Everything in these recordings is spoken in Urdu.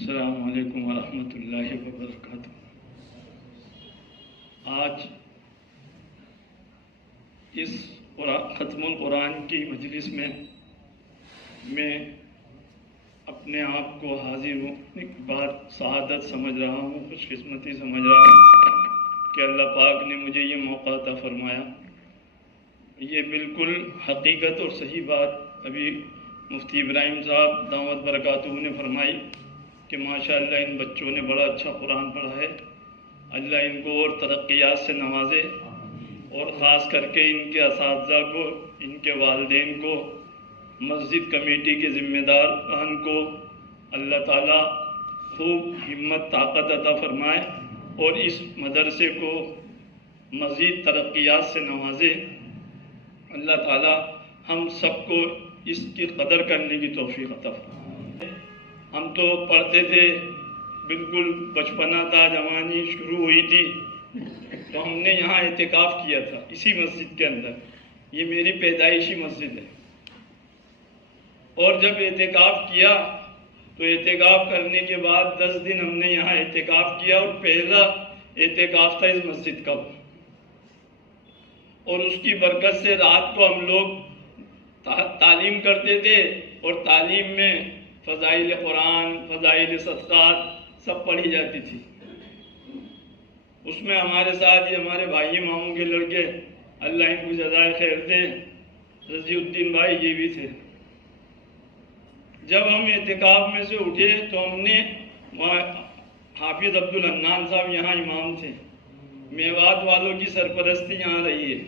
السلام علیکم ورحمۃ اللہ وبرکاتہ۔ آج اس ختم القرآن کی مجلس میں اپنے آپ کو حاضر ہونے کی بات سعادت سمجھ رہا ہوں، خوش قسمتی سمجھ رہا ہوں کہ اللہ پاک نے مجھے یہ موقع عطا فرمایا۔ یہ بالکل حقیقت اور صحیح بات ابھی مفتی ابراہیم صاحب دعوت برکاتہ نے فرمائی کہ ماشاءاللہ ان بچوں نے بڑا اچھا قرآن پڑھا ہے، اللہ ان کو اور ترقیات سے نوازے، اور خاص کر کے ان کے اساتذہ کو، ان کے والدین کو، مسجد کمیٹی کے ذمہ داران کو اللہ تعالیٰ خوب ہمت طاقت عطا فرمائے اور اس مدرسے کو مزید ترقیات سے نوازے۔ اللہ تعالیٰ ہم سب کو اس کی قدر کرنے کی توفیق عطا فرمائے۔ ہم تو پڑھتے تھے، بالکل بچپنا تھا، جوانی شروع ہوئی تھی تو ہم نے یہاں اعتکاف کیا تھا اسی مسجد کے اندر۔ یہ میری پیدائشی مسجد ہے، اور جب اعتکاف کیا تو اعتکاف کرنے کے بعد 10 دن ہم نے یہاں اعتکاف کیا، اور پہلا اعتکاف تھا اس مسجد کا، اور اس کی برکت سے رات کو ہم لوگ تعلیم کرتے تھے، اور تعلیم میں فضائل قرآن، فضائل صدقات سب پڑھی جاتی تھی۔ اس میں ہمارے ساتھ یہ ہمارے بھائی ماموں کے لڑکے، اللہ ان کو جزائے خیر دے، رضی الدین بھائی یہ بھی تھے۔ جب ہم اعتکاف میں سے اٹھے تو ہم نے حافظ عبدالحنان صاحب یہاں امام تھے، میوات والوں کی سرپرستی یہاں رہی ہے،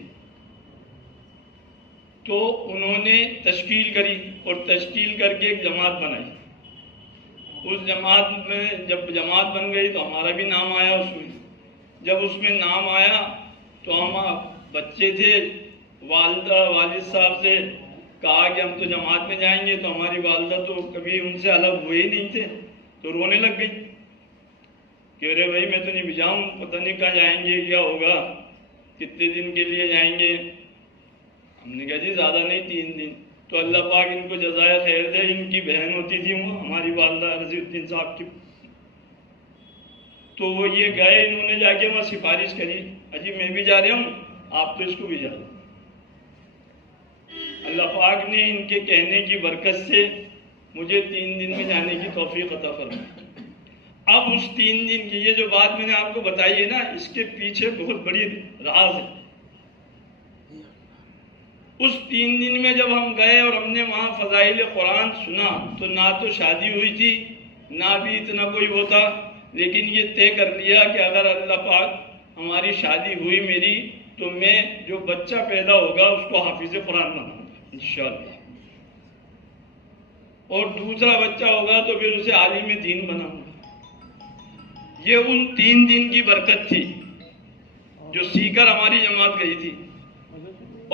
تو انہوں نے تشکیل کری اور تشکیل کر کے ایک جماعت بنائی۔ اس جماعت میں جب جماعت بن گئی تو ہمارا بھی نام آیا اس میں۔ جب اس میں نام آیا تو ہم بچے تھے، والد صاحب سے کہا کہ ہم تو جماعت میں جائیں گے، تو ہماری والدہ تو کبھی ان سے الگ ہوئے ہی نہیں تھے، تو رونے لگ گئی کہ ارے بھائی میں تو نہیں بھی جاؤں، پتہ نہیں کہاں جائیں گے، کیا ہوگا، کتنے دن کے لیے جائیں گے۔ ہم نے کہا جی زیادہ نہیں، 3 دن۔ تو اللہ پاک ان کو جزائے خیر دے، ان کی بہن ہوتی تھی ہماری والدہ رضی الدین صاحب کی، تو وہ یہ گئے، انہوں نے جا کے وہاں سفارش کری، اجی میں بھی جا رہا ہوں، آپ تو اس کو بھی جا دو۔ اللہ پاک نے ان کے کہنے کی برکت سے مجھے 3 دن میں جانے کی توفیق عطا فرمائی۔ اب اس 3 دن کی یہ جو بات میں نے آپ کو بتائی ہے نا، اس کے پیچھے بہت بڑی راز ہے۔ اس 3 دن میں جب ہم گئے اور ہم نے وہاں فضائل قرآن سنا، تو نہ تو شادی ہوئی تھی، نہ بھی اتنا کوئی وہ تھا، لیکن یہ طے کر لیا کہ اگر اللہ پاک ہماری شادی ہوئی میری، تو میں جو بچہ پیدا ہوگا اس کو حافظ قرآن بناؤں گا انشاءاللہ، اور دوسرا بچہ ہوگا تو پھر اسے عالم دین بناؤں گا۔ یہ ان 3 دن کی برکت تھی جو سیکھ کر ہماری جماعت گئی تھی۔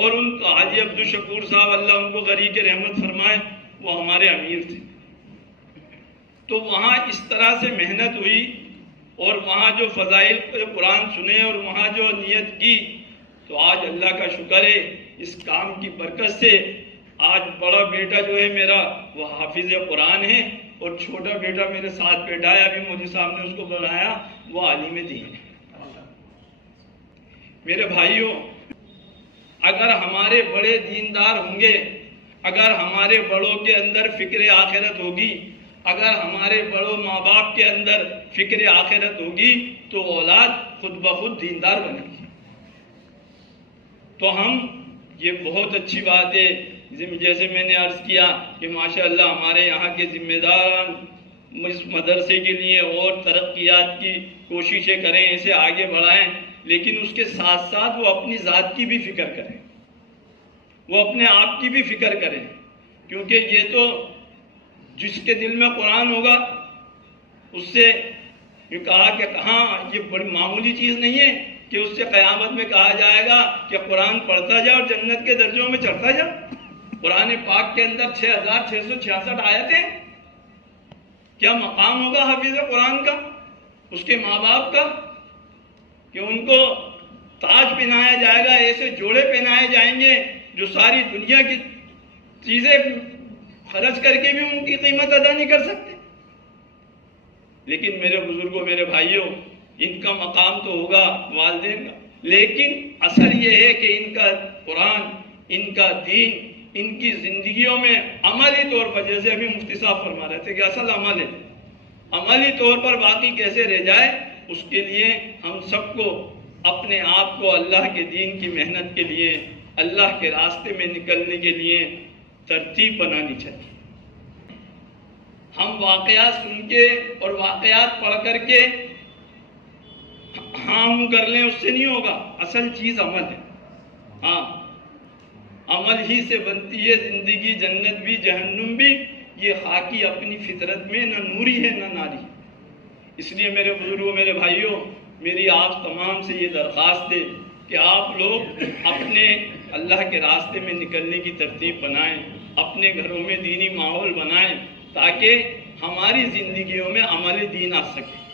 اور ان حاجی عبدالشکور صاحب اللہ ان کو غریق رحمت فرمائے، وہ ہمارے امیر تھے۔ تو وہاں اس طرح سے محنت ہوئی، اور وہاں جو فضائل قرآن سنے اور وہاں جو نیت کی، تو آج اللہ کا شکر ہے اس کام کی برکت سے آج بڑا بیٹا جو ہے میرا وہ حافظ قرآن ہے، اور چھوٹا بیٹا میرے ساتھ بیٹھا ہے، ابھی مودی صاحب نے اس کو بنایا، وہ عالم دین ہے۔ میرے بھائیوں، اگر ہمارے بڑے دیندار ہوں گے، اگر ہمارے بڑوں کے اندر فکر آخرت ہوگی، اگر ہمارے بڑوں ماں باپ کے اندر فکر آخرت ہوگی، تو اولاد خود بخود دیندار بنے گی۔ تو ہم یہ بہت اچھی بات ہے، جیسے میں نے عرض کیا کہ ماشاءاللہ ہمارے یہاں کے ذمہ داران اس مدرسے کے لیے اور ترقیات کی کوششیں کریں، اسے آگے بڑھائیں، لیکن اس کے ساتھ ساتھ وہ اپنی ذات کی بھی فکر کریں، وہ اپنے آپ کی بھی فکر کریں، کیونکہ یہ تو جس کے دل میں قرآن ہوگا اس سے یہ کہا کہ کہاں یہ بڑی معمولی چیز نہیں ہے کہ اس سے قیامت میں کہا جائے گا کہ قرآن پڑھتا جا اور جنت کے درجوں میں چڑھتا جا۔ قرآن پاک کے اندر 6666 آیتیں، کیا مقام ہوگا حافظ قرآن کا، اس کے ماں باپ کا، کہ ان کو تاج پہنایا جائے گا، ایسے جوڑے پہنائے جائیں گے جو ساری دنیا کی چیزیں خرچ کر کے بھی ان کی قیمت ادا نہیں کر سکتے۔ لیکن میرے بزرگوں، میرے بھائیوں، ان کا مقام تو ہوگا والدین کا، لیکن اصل یہ ہے کہ ان کا قرآن، ان کا دین، ان کی زندگیوں میں عملی طور پر، جیسے ابھی مفتی صاحب فرما رہے تھے کہ اصل عمل ہے، عملی طور پر باقی کیسے رہ جائے، اس کے لیے ہم سب کو اپنے آپ کو اللہ کے دین کی محنت کے لیے، اللہ کے راستے میں نکلنے کے لیے ترتیب بنانی چاہیے۔ ہم واقعات سن کے اور واقعات پڑھ کر کے ہم کر لیں، اس سے نہیں ہوگا، اصل چیز عمل ہے۔ ہاں، عمل ہی سے بنتی ہے زندگی، جنت بھی جہنم بھی، یہ خاکی اپنی فطرت میں نہ نوری ہے نہ ناری۔ اس لیے میرے بزرگوں، میرے بھائیوں، میری آپ تمام سے یہ درخواست ہے کہ آپ لوگ اپنے اللہ کے راستے میں نکلنے کی ترتیب بنائیں، اپنے گھروں میں دینی ماحول بنائیں، تاکہ ہماری زندگیوں میں عمل دین آ سکے۔